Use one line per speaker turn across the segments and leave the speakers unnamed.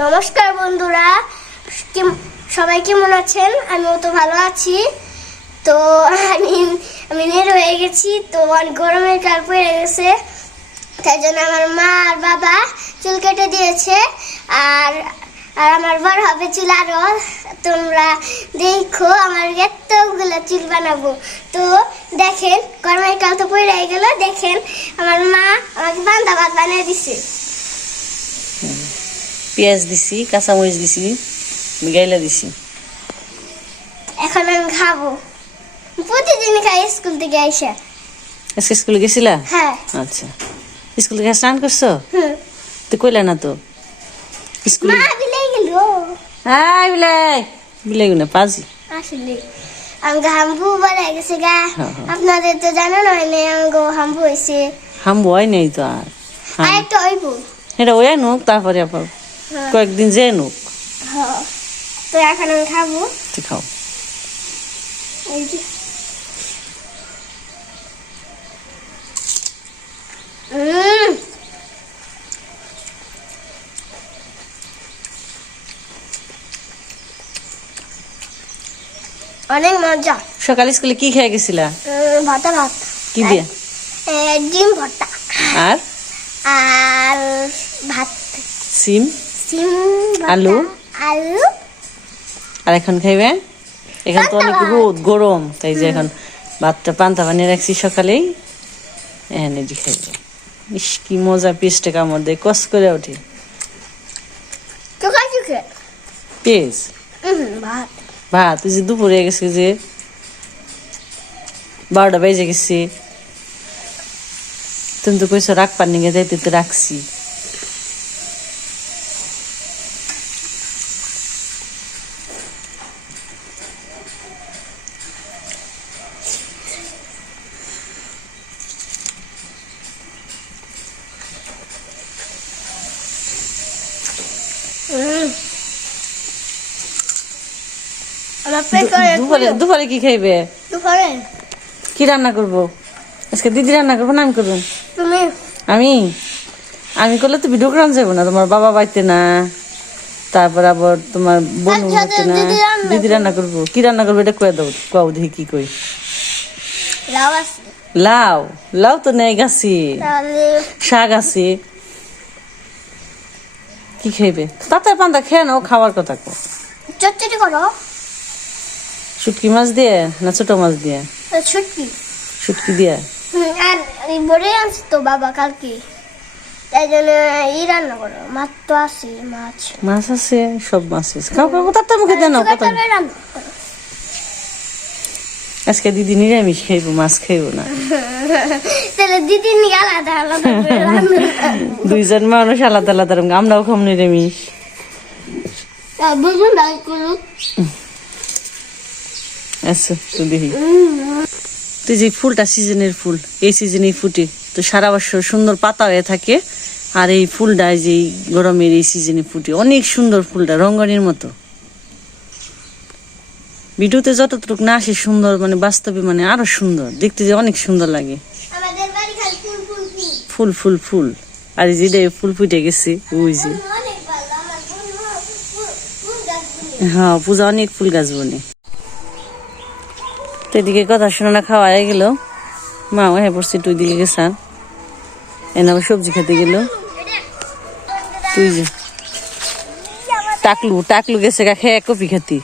নমস্কার বন্ধুরা। সবাই কেমন আছেন? আমিও তো ভালো আছি। তো আমি আমি নের হয়ে গেছি। তো অনেক গরমের কাল পড়ে গেছে। তাই জন্য আমার মা আর বাবা চুল কেটে দিয়েছে। আর আর আমার বড় হবে চুল আরও তোমরা দেখো আমার এতগুলো চুল বানাবো। তো দেখেন, গরমের কাল তো পড়ে গেল। দেখেন, আমার মা আমাকে ভাত বানিয়ে দিছে।
পেঁয়াজ দিছি কাঁচামরিচ দিছি গাইলা দিছি।
এখন আমি খাব। প্রতিদিন খাই স্কুল থেকে আইসা।
আজকে স্কুলে গেছিলা?
হ্যাঁ।
আচ্ছা। স্কুল থেকে স্নান করছ?
হুম।
তো কইলা না তো? স্কুলে
মা বিলাই গেল।
হাই বিলাই। বিলাই গুনা পাজি।
আসলে আমি হাম্বু বলে গেছে গা।
হ্যাঁ, হ্যাঁ।
আপনাদের তো জানানো হয় নাই আমাকে হাম্বু হয়েছে
হাম বয় নেই তো আর। হাম
একটা হইব।
এটা ওয়া নুক তারপরে আবার
হ্যাঁ,
কয়েকদিন যে নুক।
হ্যাঁ। তো এখন আমি খাব।
খাও।
অনেক মজা।
সকালে স্কুলে কি খেয়ে গেছিলা?
ভর্তা ভাত।
কি দিয়ে?
ডিম ভর্তা।
আর?
আর ভাত।
সিম? আলু?
আলু।
আর এখন খাইবে? এখন তো অনেক রোদ গরম। তাই যে এখন ভাতটা পান্তা বানিয়ে রাখছি সকালেই। এখানে এটি খাইবে। ইস কি মজা পেস্টে কামড় দেয় কস করে ওঠে
উম, ভাত।
ওই যে দুপুরে গেছে যে বারোটা বেজে গেছে। তুমি তো কইছো রাখ পার নিগে যাইতে তো রাখছি। দুপুরে দুপুরে কি খাইবে?
দুপুরে।
কি রান্না করব? আজকে দিদি রান্না করব না আমি করব?
তুমি?
আমি? আমি করলে তো ভিডিও করান যাব না তোমার বাবা বাড়িতে না। তারপর আবার তোমার বোন
আচ্ছা,
বাড়িতে না।
দিদি রান্না
করব। কি রান্না করব এটা কয়ে দাও কাউ দেখি কি কই।
লাউ
লাউ? তো নেই গাছি। শাক আছে। কি খাইবে? তাতে পান্তা খেয়ে নাও খাওয়ার কথা কো
চটচটি করো।
শুটকি মাছ দিয়ে না ছোট মাছ দিয়ে?
তো ছুটকি
শুটকি দিয়ে?
আর এই বড়ে আনছি তো বাবা কালকে। তাই জন্য ই রান্না করো। মাছ তো আছে মাছ।
মাছ আছে সব মাছ আছে। খাও খাও তাতে মুখে দেন কথা। আজকে দিদি নিরামিষ খাইবো মাছ খাইবো না।
তাহলে দিদি নিয়ে আলাদা আলাদা।
দুইজন মানুষ আলাদা আলাদা আমরাও খাম নিরামিষ।
বুঝুন
আচ্ছা তো দেখি তুই যে ফুলটা সিজনের ফুল এই সিজনে ফুটে। তো সারা বছর সুন্দর পাতা হয়ে থাকে আর এই ফুলটা যে এই গরমের এই সিজনে ফুটে। অনেক সুন্দর ফুলটা রঙ্গনের মতো। ভিডিওতে যতটুক না আসে সুন্দর মানে বাস্তবে মানে আরও সুন্দর। দেখতে যে অনেক সুন্দর লাগে।
ফুল ফুল ফুল।
আর এই যে ফুল ফুটে গেছে ওই যে। হ্যাঁ পূজা অনেক ফুল গাছ বনে। তো এদিকে কথা শোনা না খাওয়া গেল। মা হ্যাঁ পড়ছি তুই দিকে গেছান এনে আবার সবজি খেতে গেল। তুই যে। টাকলু টাকলু গেছে গা খেয়ে কপি খেতি।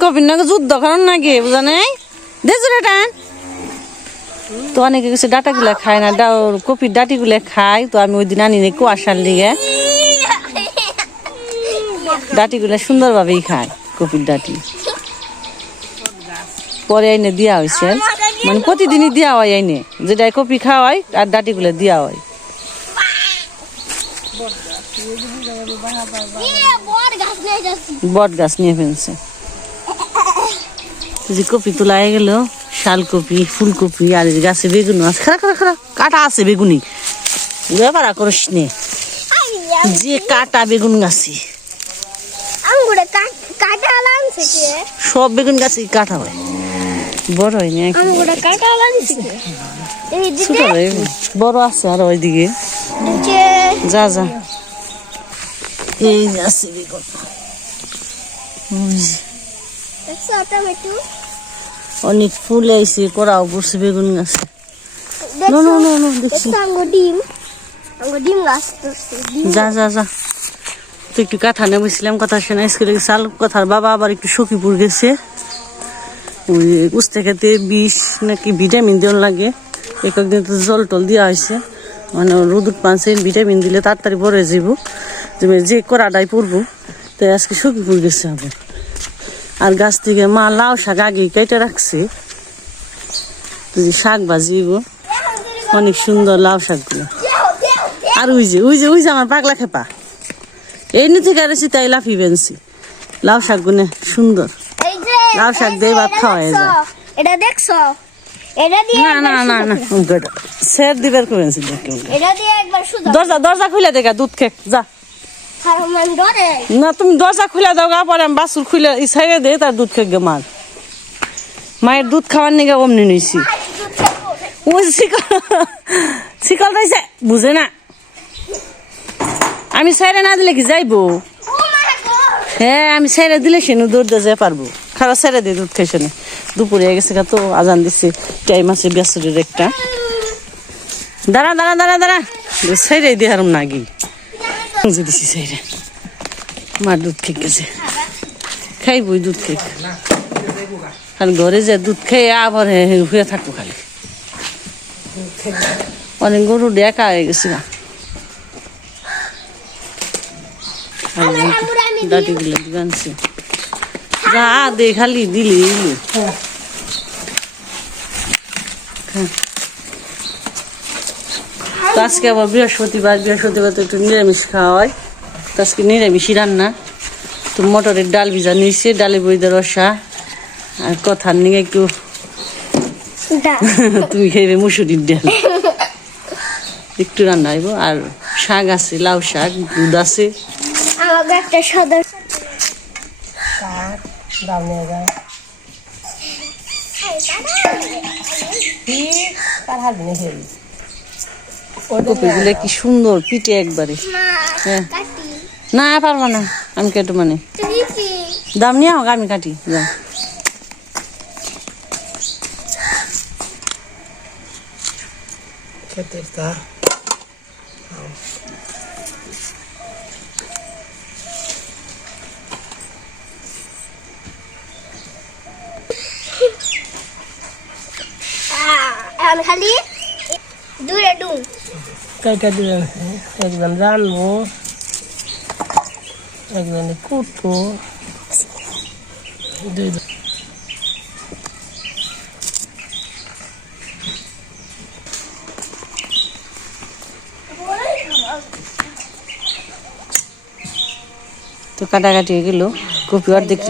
কপির নাকি যুদ্ধ কারণ নাকি বুঝা নাই? টান। তো অনেকে কিছু ডাটা গুলা খায় না ডাও কপির ডাটি গুলা খায়। তো আমি ওই দিন আনি নি কুয়াশার লিগে। ডাটি গুলা সুন্দর ভাবেই খায়, কপির ডাটি। পরে এনে দেওয়া হয়েছে মানে প্রতিদিনই দেওয়া হয় এনে। যেটা কপি খাওয়াই আর ডাটি গুলা দেওয়া হয়। বট গাছ নিয়ে ফেলছে। কপি তোলা গেল। শাল কপি ফুলকপি আর গাছে বেগুন আছে। খারা খারা খারা কাটা আছে বেগুনি। ব্যাপার করিস নে। যে কাটা বেগুন গাছে। সব বেগুন গাছে কাটা হয় বড় ছোট হয়। বড় আছে আর ওইদিকে। যা যা এই আছে বেগুন ওই যে,
দেখছ টমেটো
অনেক ফুল আইছে করাও পড়ছে বেগুন গাছে। না
দেখছ?
না না না দেখছি।
ডিম? ডিম গাছ
যা যা যা। তো একটু কাঁথা নেমেছিলাম কথা শোনা স্কুলে গেছে আলু কথার বাবা আবার একটু সখীপুর গেছে। ওই উস্তে খেতে বিষ নাকি ভিটামিন দেওয়ার লাগে। এক একদিন তো জল টল দেওয়া হয়েছে। মানে রোদুর পানছে ভিটামিন দিলে তাড়াতাড়ি বড় যাব যে যে করাটাই পড়ব তাই আজকে সখীপুর গেছে আবার। আর গাছ থেকে মা লাউ শাক আগে কেটে রাখছে। শাক ভাজিব। অনেক সুন্দর লাউ শাকগুলো। আর ওই যে ওই যে ওই যে আমার পাগলা খেপা। এই থেকে আর তাই লাফি বেনছি। লাউ শাক গুনে সুন্দর। লাউ শাক দিয়ে ভাত খাওয়া? যায়।
এটা দেখছ?
না না না না দরজা দরজা খুলে দেখা দুধ খেক যা। না, তুমি দরজা খুলে দাও, গা পরে আমি বাসুর খুলে ই সাইডে দে তার দুধ গে মার। মায়ের দুধ খাওয়ার নিগে অমনি নিছি। ও শিকল শিকল দিয়েছে বুঝে না। আমি সাইডে না দিলে কি যাইবো? হ্যাঁ আমি ছেড়ে দিলে সেনু দৌড়তে যেতে পারব। খারাপ ছেড়ে দিয়ে দুধ খাইছে না। দুপুরে গেছে তো, আজান দিচ্ছে টাইম আছে ব্যস্তরের একটা। দাঁড়া দাঁড়া দাঁড়া দাঁড়া। ছেড়ে দিয়ে হারম না গি বুঝে দিছি ছেড়ে মার দুধ খেয়ে গেছে। খাইবই দুধ খেক খালি ঘরে যে দুধ খেয়ে আবার হয়ে থাকব খালি। অনেক গরু ডেকা হয়ে গেছে না যা দে খালি দিলি দিলি। তো আজকে আবার বৃহস্পতিবার বৃহস্পতিবার তো একটু নিরামিষ খাওয়া হয়। তো আজকে নিরামিষই রান্না। তো মটরের ডাল ভিজা নিয়েছে ডালে বইদে রসা আর কথার নিয়ে একটু তুমি খাইবে মুসুরির ডাল। একটু রান্না হইব। আর শাক আছে লাউ শাক দুধ আছে।
আমাকে একটা সদস্য
কপিগুলো কি সুন্দর পিঠে একবারে। হ্যাঁ। না পারব না। আমি কেটে মানে দাম নিয়ে হোক আমি কাটি। যা।
আমি খালি দূরে ডুম।
কাইটা দিবেন একদম রানবো একদম কুটবো দুই
তো কাটাকাটি হয়ে গেল কপি অর্ধেক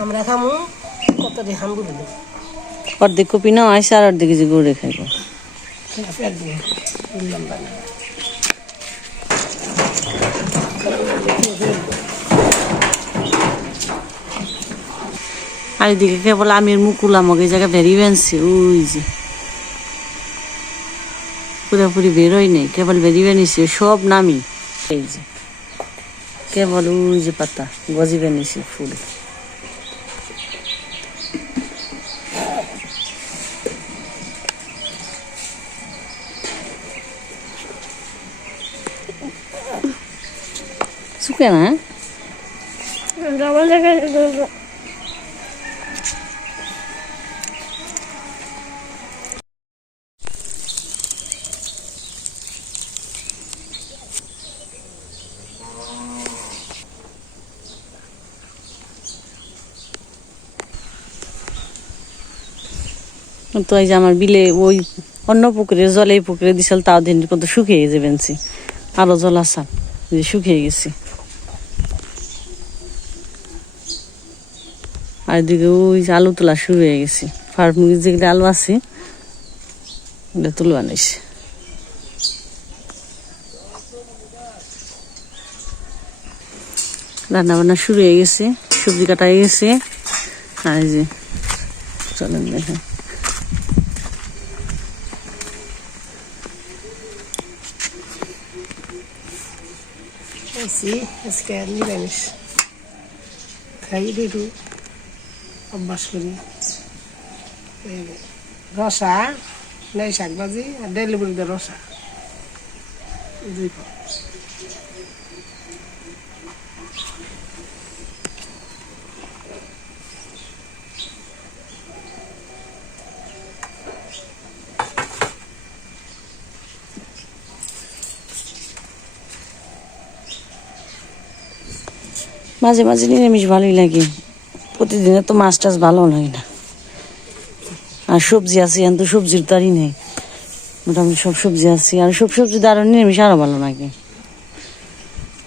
আমরা খামু কত দিয়ে দিল
অর্ধেক কপি নাও আসে আর অর্ধেক কেজি গড়ে খাইব
পেট দিয়ে বললাম না
আর এদিকে কেবল আমের মুকুল এই জায়গা বেরিয়ে বেনছে ওই যে। পুরোপুরি বেরোয় নেই কেবল বেরিয়ে বেনিছে সব নামি। এই যে কেবল ওই যে পাতা গজি বেনিছে ফুল। শুকে না তো এই যে আমার বিলে ওই অন্য পুকুরে জলে পুকুরে দিছিল, তাও দিন কত শুকিয়ে বেঞ্চি আরও জল আসান শুকিয়ে গেছি। আর এদিকে ওই যে আলু তোলা শুরু হয়ে গেছে। ফার্ম যেগুলো আলু আছে ওগুলো তুলে বানাইছে রান্না বান্না শুরু হয়ে গেছে, সবজি কাটা হয়ে গেছে। আর যে, চলেন দেখেন।
আজকে নিরামিষ। খাই একটু অভ্যাস করি। রসা নেই শাক ভাজি আর ডেলিভারিতে রসা। দুই।
মাঝে মাঝে নিরামিষ ভালোই লাগে। প্রতিদিনে তো মাছ টাছ ভালো নয় না। আর সবজি আছে, এখন তো সবজির তো তারই নেই। মোটামুটি সব সবজি আছে। আর সব সবজি তো আরও নিরামিষ আরও ভালো লাগে।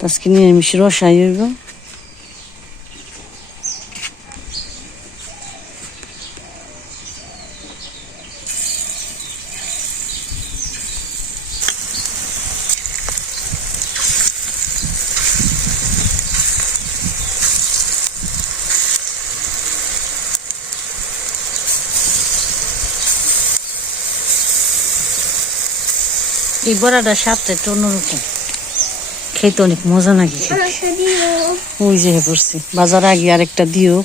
আজকে নিরামিষ রসাই হইব। এই বড়াটা স্বাদটা একটু অন্যরকম। খেতে অনেক মজা লাগে ওই যে পড়ছি। বাজার আগে আরেকটা দিও।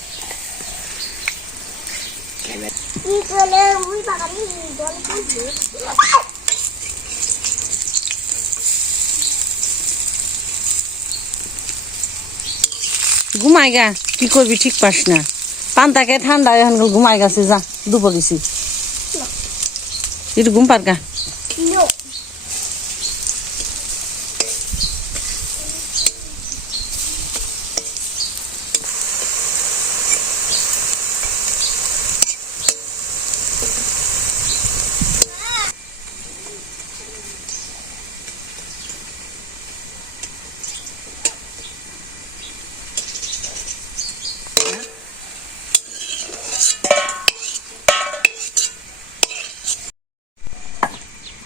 ঘুমাই গা কি করবি ঠিক পাস না। পান্তাকে ঠান্ডা এখন ঘুমাই গেছে যা দুপুরিছি একটু ঘুম পার গা।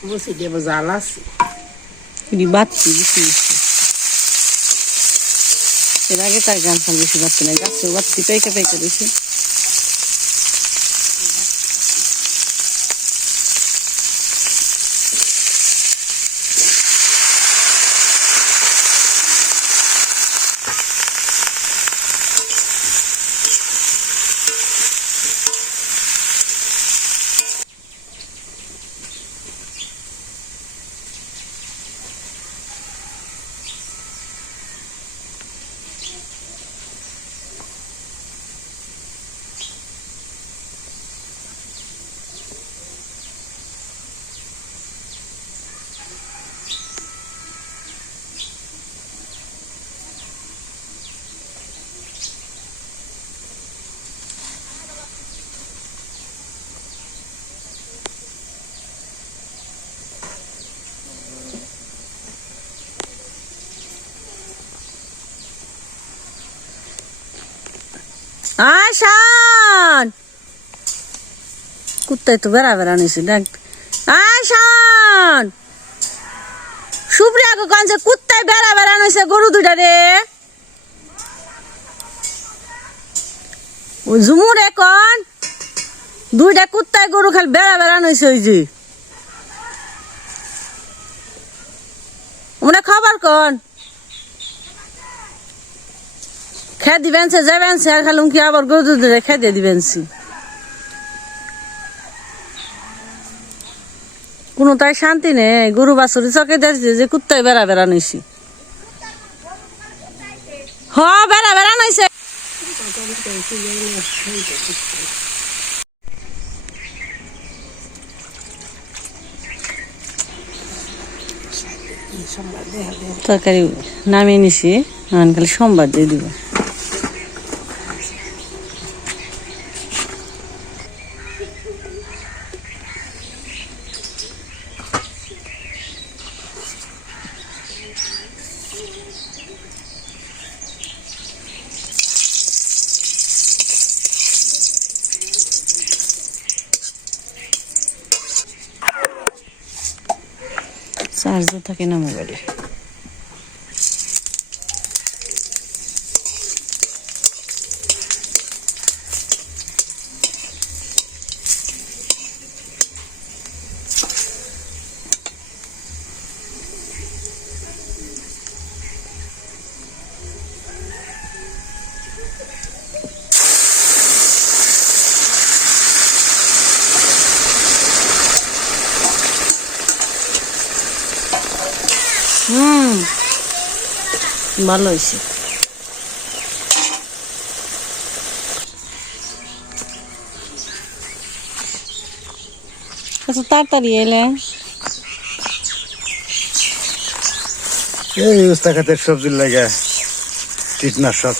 বসে দেবো জাল আছে
এটি বাচ্চি বেশি বেশি এর আগে তার গান ফান বেশি বাচ্চি না গাছের বাচ্চি পাইকা বেশি কুত্তায় তো বেড়া বেড়া নিছে, দেখ। আশান! সুপ্রিয়া কনছে কুত্তায় বেড়া বেড়া নিছে, গরু দুটা রে। ও ঝুমুর এখন দুইটা কুত্তায় গরু খালি বেড়া বেড়া নিছে ওই যে। ওমরা খবর কন? খেয়ে দিবেন সে যাবেন আর খালুম কি আবার গরু দুধ খেয়ে দিয়ে দিবেন সি। তাই শান্তি নেই, গরু বাছুরি চকে দেখছি যে কুত্তায় বেড়া বেড়া নইছি হ, বেড়া বেড়া নইছে তরকারি নামিয়ে নিছি খালি সোমবার দিয়ে দিব। চার্জ থাকে না মোবাইলের ভালো হয়েছে। আচ্ছা তাড়াতাড়ি এলে।
এই উস্তাখাতের সবজির লাগে কীটনাশক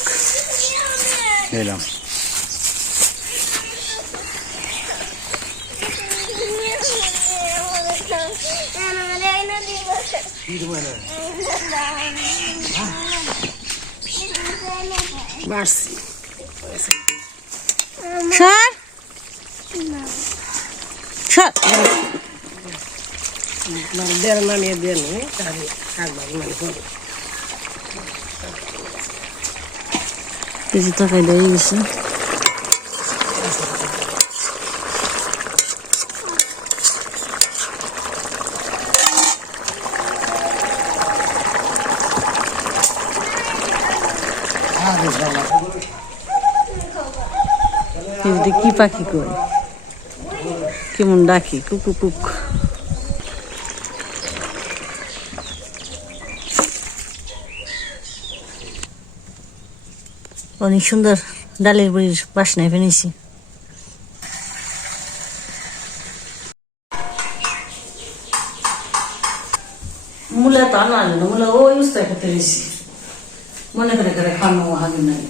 নিলাম।
বাড়ছি।
সর সর
মানে দেড় নামিয়ে দিয়ে নিয়ে তাহলে কাকবার মানে করো
কেজি তরকারি দিয়ে গেছে। কি পাখি কই? কেমন ডাকি? কুকু কুক। অনেক সুন্দর ডালের বুড়ির বাসনায় ফেলেছি। মূলা তো আনা মূলা ও ইউজ করতে বেশি মনে করে করে খানো আগে নাই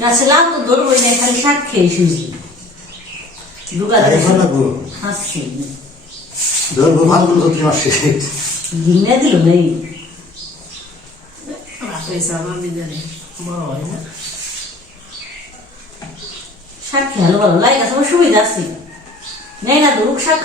গাছে লাভ তো ধরবই না খালি শাক খেয়ে শুয়েছি দুগা হাসছি
ধরবো ভাতগুলো তো
হয় না
শাক খেয়ে ভালো ভালো লাগে আমার সুবিধা আছে নেই না দুরুক শাক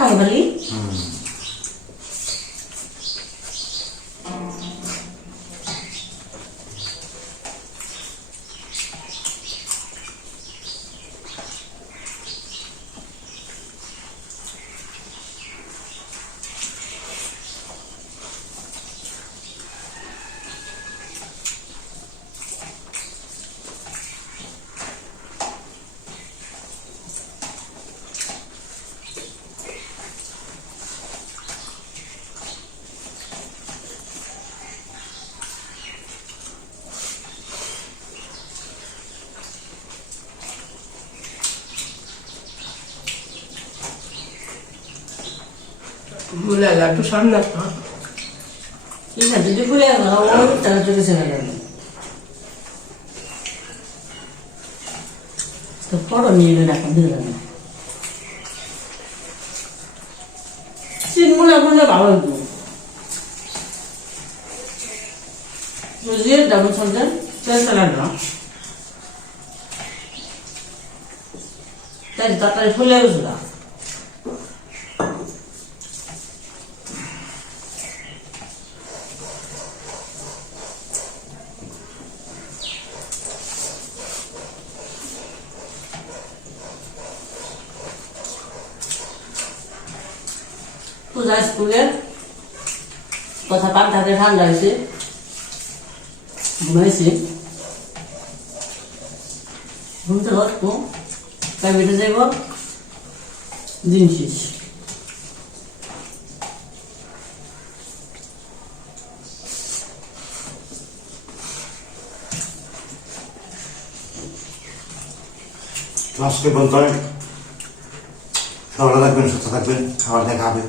খাব খালি
মূলা লাড্ডু সামনে
ঠিক আছে যদি ভুলে গেল ও তারা চোখে চলে গেল তো পড়ো নিয়ে গেলে এখন দিলে না সিনমুলা করলে ভালো হইতো বুঝিয়ে ডাবল সন্ধ্যা চেষ্টা লাগল তাই তাড়াতাড়ি ফুলে গেছিল পূজা স্কুলের কথা থাকে ঠান্ডা হয়েছে? ঘুমাইছে ঘুমতে ঘটবো প্রাইভেটে যাইব। দিন শেষ।
আজকে বলতে হয়। সবাই থাকবেন সুস্থ থাকবেন। খাবার দেখা হবে।